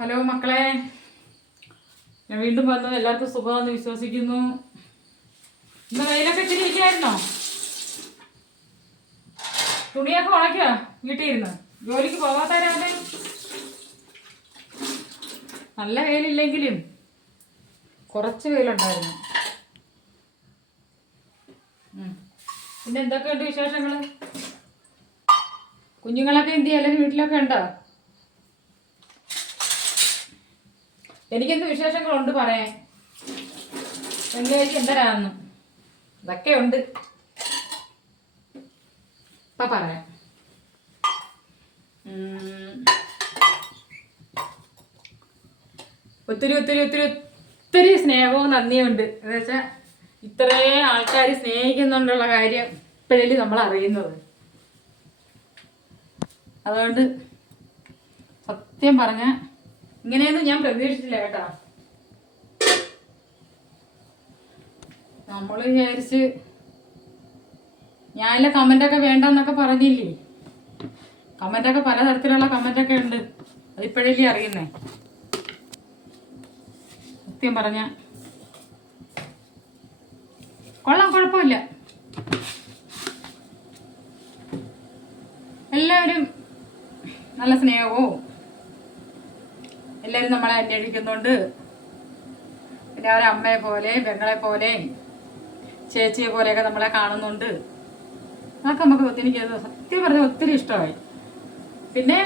Hello മക്കളെ, ഞാൻ വീണ്ടും വന്നു. എല്ലാവർക്കും സുഖമാണെന്ന് വിശ്വസിക്കുന്നു. ഇന്ന് വെയിലൊക്കെ ഇച്ചിരി ഇരിക്കായിരുന്നോ? തുണിയൊക്കെ ഉണക്കുക വീട്ടിൽ ഇരുന്ന്, ജോലിക്ക് പോകാത്തവരാണ്. നല്ല വെയിലില്ലെങ്കിലും കുറച്ച് വെയിലുണ്ടായിരുന്നു. പിന്നെ എന്തൊക്കെയുണ്ട് വിശേഷങ്ങൾ? കുഞ്ഞുങ്ങളൊക്കെ എന്ത് ചെയ്യാൻ? അല്ലെങ്കിൽ വീട്ടിലൊക്കെ ഉണ്ടോ? എനിക്കെന്ത് വിശേഷങ്ങളുണ്ട് പറയാൻ? വെള്ളിയാഴ്ച എന്തരാന്ന് ഇതൊക്കെ ഉണ്ട്, ഇപ്പം പറയാം. ഒത്തിരി ഒത്തിരി ഒത്തിരി ഒത്തിരി സ്നേഹവും നന്ദിയുണ്ട്. എന്ന് വെച്ചാൽ ഇത്രയും ആൾക്കാർ സ്നേഹിക്കുന്നുണ്ടുള്ള കാര്യം ഇപ്പോഴല്ലേ നമ്മൾ അറിയുന്നത്. അതുകൊണ്ട് സത്യം പറഞ്ഞ ഇങ്ങനെയൊന്നും ഞാൻ പ്രതീക്ഷിച്ചില്ല കേട്ടോ. നമ്മൾ വിചാരിച്ച് ഞാനില്ല കമൻ്റൊക്കെ വേണ്ടെന്നൊക്കെ പറഞ്ഞില്ലേ. കമൻ്റൊക്കെ പലതരത്തിലുള്ള കമൻ്റൊക്കെ ഉണ്ട്, അതിപ്പോഴല്ലേ അറിയുന്നേ. സത്യം പറഞ്ഞ കൊള്ളാം, കുഴപ്പമില്ല. എല്ലാവരും നല്ല സ്നേഹവും എല്ലാവരും നമ്മളെ അന്വേഷിക്കുന്നുണ്ട്. പിന്നെ അവരെ അമ്മയെ പോലെ, പെങ്ങളെ പോലെ, ചേച്ചിയെ പോലെയൊക്കെ നമ്മളെ കാണുന്നുണ്ട്. അതൊക്കെ നമുക്ക് എനിക്കത് സത്യം പറഞ്ഞാൽ ഒത്തിരി ഇഷ്ടമായി. പിന്നെ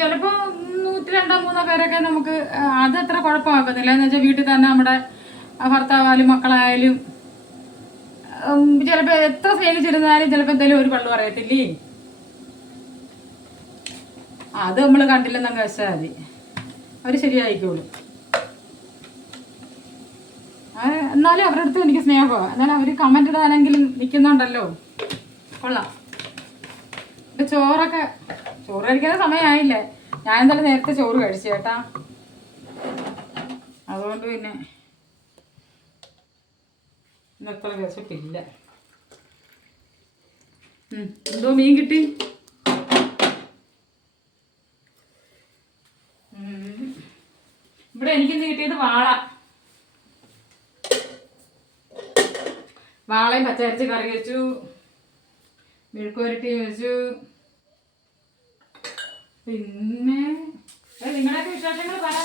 ചിലപ്പോൾ 100-200 പേരൊക്കെ നമുക്ക് അത് അത്ര കുഴപ്പമാക്കുന്നില്ല. എന്ന് വെച്ചാൽ വീട്ടിൽ തന്നെ നമ്മുടെ ഭർത്താവായാലും മക്കളായാലും ചിലപ്പോൾ എത്ര സ്നേഹിച്ചിരുന്നാലും ചിലപ്പോൾ എന്തെങ്കിലും ഒരു പള്ളു പറയത്തില്ലേ. അത് നമ്മൾ കണ്ടില്ലെന്നങ്ങ് വെച്ചാൽ മതി, അവർ ശരിയായിക്കോളും. എന്നാലും അവരുടെ അടുത്ത് എനിക്ക് സ്നേഹമാണ്. എന്നാലും അവർ കമൻ്റ് ഇടാനെങ്കിലും നിൽക്കുന്നുണ്ടല്ലോ, കൊള്ളാം. ഇപ്പം ചോറ് കഴിക്കുന്ന സമയമായില്ലേ. ഞാൻ എന്തായാലും നേരത്തെ ചോറ് കഴിച്ചു കേട്ടാ. അതുകൊണ്ട് പിന്നെ ഇന്നത്ര വിശപ്പില്ല. എന്തോ മീൻ കിട്ടി. ഇവിടെ എനിക്കിന്ന് കിട്ടിയത് വാളയും പച്ചരച്ച് കറി വെച്ചു, മെഴുക്കുവരട്ടി വെച്ചു. പിന്നെ നിങ്ങളുടെയൊക്കെ വിശേഷങ്ങൾ പറ.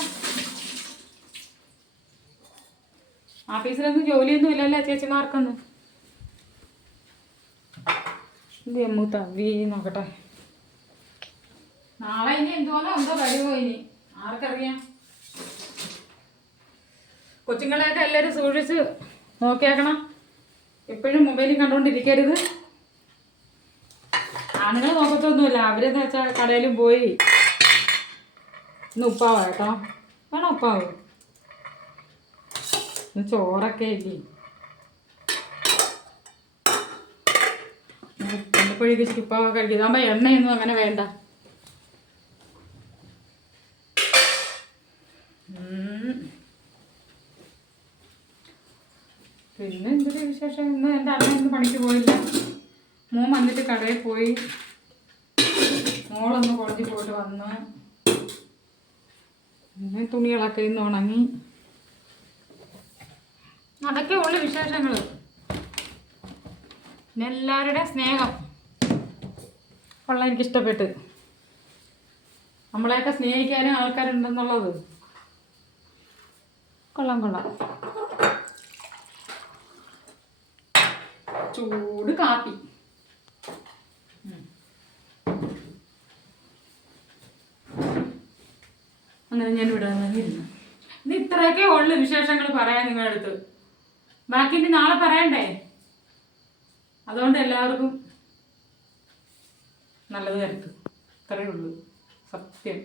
ഓഫീസിലൊന്നും ജോലിയൊന്നും ഇല്ലല്ലോ ചേച്ചിമാർക്കൊന്നും. എന്ത് അമ്മൂ തവി നോക്കട്ടെ. നാളെ ഇനി എന്തോ കഴിയുമോ ഇനി ആർക്കറിയാം. കൊച്ചുങ്ങളെയൊക്കെ എല്ലാവരും സൂക്ഷിച്ച് നോക്കിയേക്കണം. എപ്പോഴും മൊബൈലിൽ കണ്ടുകൊണ്ടിരിക്കരുത്. ആണുങ്ങൾ നോക്കത്തൊന്നുമില്ല. അവരെന്ന് വെച്ചാൽ കടയിലും പോയി. ഇന്ന് ഉപ്പാവാ കേട്ടോ. വേണം ഉപ്പാവ്. ഇന്ന് ചോറൊക്കെ ഇല്ലേ. വല്ലപ്പോഴേക്ക് ഇച്ചിരി ഉപ്പാവൊക്കെ കഴിക്കും. ഇതാകുമ്പോൾ എണ്ണയൊന്നും അങ്ങനെ വേണ്ട. പിന്നെ എന്തൊരു വിശേഷം? ഇന്ന് എൻ്റെ അമ്മ ഇന്ന് പണിക്ക് പോയില്ല. മോൻ വന്നിട്ട് കടയിൽ പോയി. മോളൊന്ന് കോളേജിൽ പോയിട്ട് വന്ന്. പിന്നെ തുണികളൊക്കെ ഇന്ന് ഉണങ്ങി. അതൊക്കെ ഉള്ള വിശേഷങ്ങൾ. പിന്നെ എല്ലാവരുടെ സ്നേഹം കൊള്ളാം, എനിക്കിഷ്ടപ്പെട്ട്. നമ്മളെയൊക്കെ സ്നേഹിക്കാനും ആൾക്കാരുണ്ടെന്നുള്ളത് കൊള്ളാം. ചൂട് കാപ്പി. അങ്ങനെ ഞാൻ ഇവിടെ ഇരുന്നു. ഇന്ന് ഇത്രയൊക്കെ ഉള്ളു വിശേഷങ്ങൾ പറയാൻ നിങ്ങളുടെ അടുത്ത്. ബാക്കി ഇനി നാളെ പറയണ്ടേ. അതുകൊണ്ട് എല്ലാവർക്കും നല്ലത് വരുത്തും. ഇത്രയേ ഉള്ളൂ സത്യം.